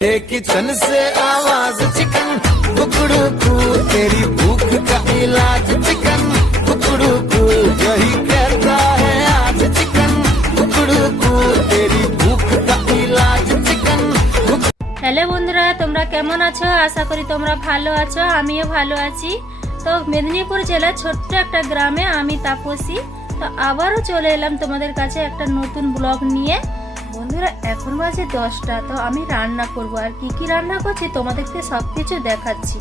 Kitchen से आवाज chicken कुकड़ू कू तेरी भूख का इलाज चिकन कुकड़ू कू यही कहता है आज चिकन कुकड़ू कू तेरी भूख का इलाज चिकन। হ্যালো বন্ধুরা, তোমরা কেমন আছো? আশা করি তোমরা ভালো আছো, আমিও ভালো আছি। তো মেদিনীপুর জেলার ছোট্ট একটা গ্রামে আমি তাপসী। তো আবারও চলে এলাম তোমাদের কাছে একটা নতুন ব্লগ নিয়ে। বন্ধুরা এখন বাজে 10টা। তো আমি রান্না করব, আর কি কি রান্না করছি তোমাদেরকে সব কিছু দেখাচ্ছি।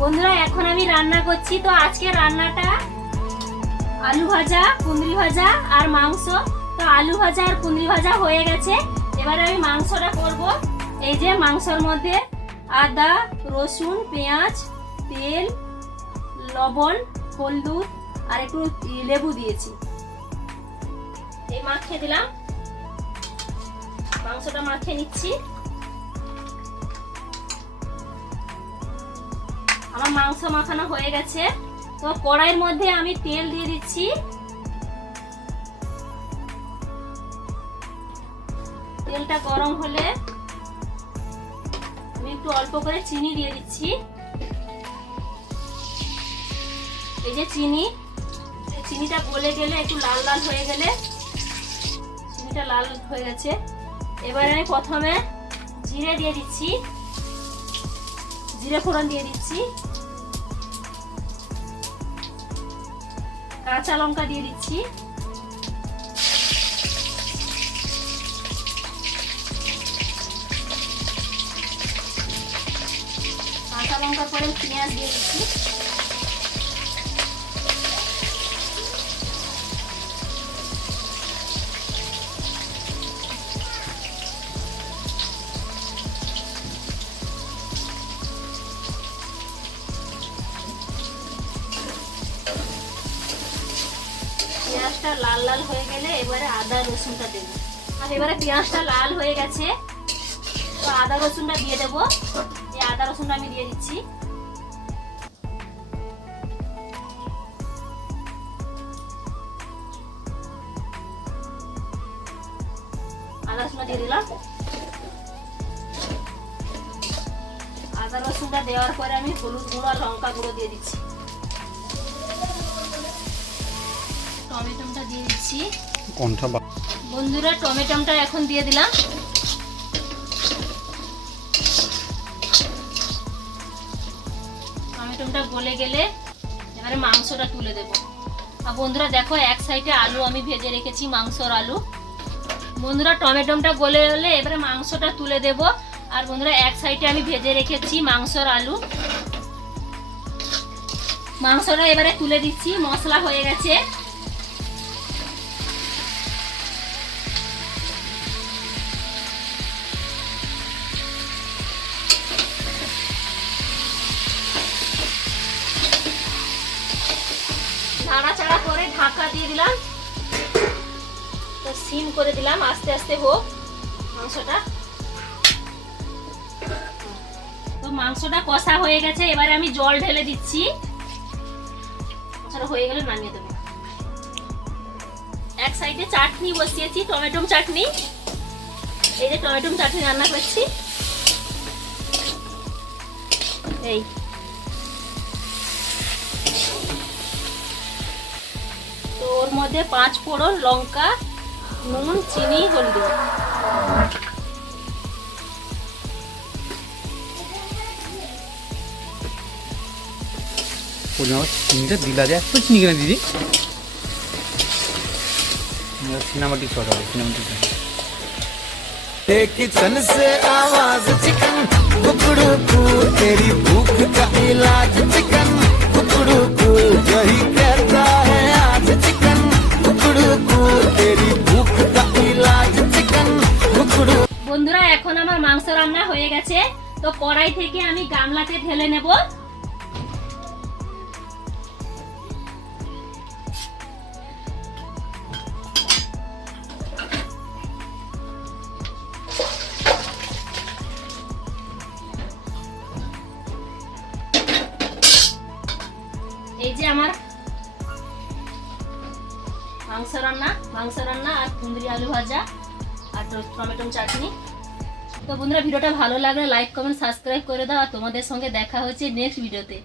বন্ধুরা এখন আমি রান্না করছি। তো আজকে রান্নাটা আলু ভাজা, কুঁদরি ভাজা আর মাংস। তো আলু ভাজা আর কুঁদরি ভাজা হয়ে গেছে, এবারে আমি মাংসটা করব। এই যে মাংসর মধ্যে আদা, রসুন, পেঁয়াজ, তেল, লবণ, হলুদ আর একটু লেবু দিয়েছি। এই মাখিয়ে দিলাম, মাংসটা মাখিয়ে নিচ্ছি। আমার মাংস মাখানো হয়ে গেছে। তো কড়াইয়ের মধ্যে আমি তেল দিয়ে দিচ্ছি। তেলটা গরম হলে আমি একটু অল্প করে চিনি দিয়ে দিচ্ছি। এই যে চিনিটা গলে গেলে একটু লাল লাল হয়ে গেলে, চিনিটা লাল হয়ে গেছে, এবারে আমি প্রথমে জিরে দিয়ে দিচ্ছি, জিরে ফোড়ন দিয়ে দিচ্ছি, কাঁচা লঙ্কা দিয়ে দিচ্ছি, কাঁচা লঙ্কা পরে পেঁয়াজ দিয়ে দিচ্ছি। পেঁয়াজটা লাল লাল হয়ে গেলে এবারে আদা রসুনটা দেবো। আর এবারে পেঁয়াজটা লাল হয়ে গেছে, তো আদা রসুনটা দিয়ে দেবো। এই আদা রসুনটা আমি দিয়ে দিচ্ছি। আদা রসুনটা দিয়ে দিলাম। আদা রসুনটা দেওয়ার পরে আমি হলুদ গুঁড়ো আর লঙ্কা গুঁড়ো দিয়ে দিচ্ছি। টমেটোটা দিয়ে দিচ্ছি। বন্ধুরা টমেটোটা এখন দিয়ে দিলাম। টমেটোটা গলে গেলে এবারে মাংসটা তুলে দেব। আর বন্ধুরা দেখো এক সাইডে আলু আমি ভেজে রেখেছি, মাংসর আলু। বন্ধুরা টমেটোটা গলে গেলে এবারে মাংসটা তুলে দেব। আর বন্ধুরা এক সাইডে আমি ভেজে রেখেছি মাংসর আলু, মাংসটা এবারে তুলে দিচ্ছি। মশলা হয়ে গেছে। নাড়াচাড়া করে ঢাকা দিয়ে দিলাম। তো সিম করে দিলাম, আস্তে আস্তে হোক মাংসটা। তো মাংসটা কষা হয়ে গেছে, এবারে আমি জল ঢেলে দিচ্ছি। কষাটা হয়ে গেলে নামিয়ে দেবো। এক সাইডে চাটনি বসিয়েছি, টমেটো চাটনি। এই যে টমেটো চাটনি রান্না করছি। এই তো ওর মধ্যে 5 ফোড়ন, লঙ্কা, নুন, চিনি, হলুদ। চিনিটা দিলা যায় এত চিনি কেন দিদি? সিনেমাটিক শট হবে, সিনেমাটিক। किचन से आवाज चिकन कुकड़ू कू तेरी भूख का इलाज चिकन कुकड़ू कू यही कहता है आज चिकन कुकड़ू कू तेरी भूख का इलाज चिकन कुकड़ू। বন্ধুরা এখন আমার মাংস রান্না হয়ে গেছে। তো কড়াই থেকে আমি গামলাতে ঢেলে নেব। এই যে আমার মাংস রান্না আর কুঁদরি আলু ভাজা আর টমেটো চাটনি। তো বন্ধুরা ভিডিওটা ভালো লাগলে লাইক কমেন্ট সাবস্ক্রাইব করে দাও আর তোমাদের সঙ্গে দেখা হচ্ছে নেক্সট ভিডিওতে।